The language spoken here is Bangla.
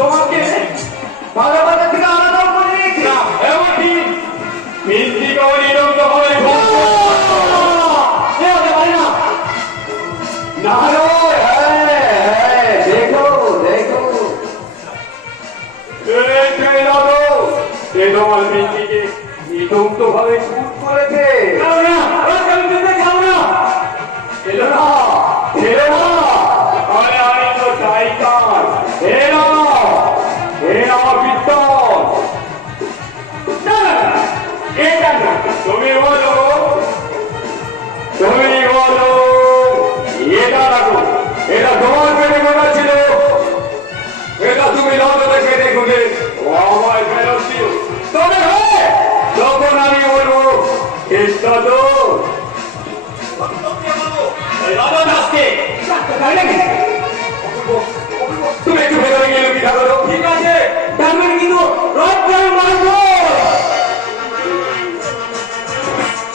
তোমাকে ভালোবাসা থেকে আলাদা করে দিয়েছি না এমন ঠিক মিষ্টি কবর নিরন্ত হবে হতে পারে না না দেখো দেখো তোমার মিষ্টিকে নিতন্ত ভাবে খুব করেছে এলো না এলো না আরে আমি তো টাইগার এরা এরা বিদ্যুৎ এটা না তুমি বলো এটা রাখো এটা তোমার পেটে মনে ছিল এটা তুমি নজর দেখে দেখুন আমায় ফেরত দিও তবে তখন আমি বলবো এটা তো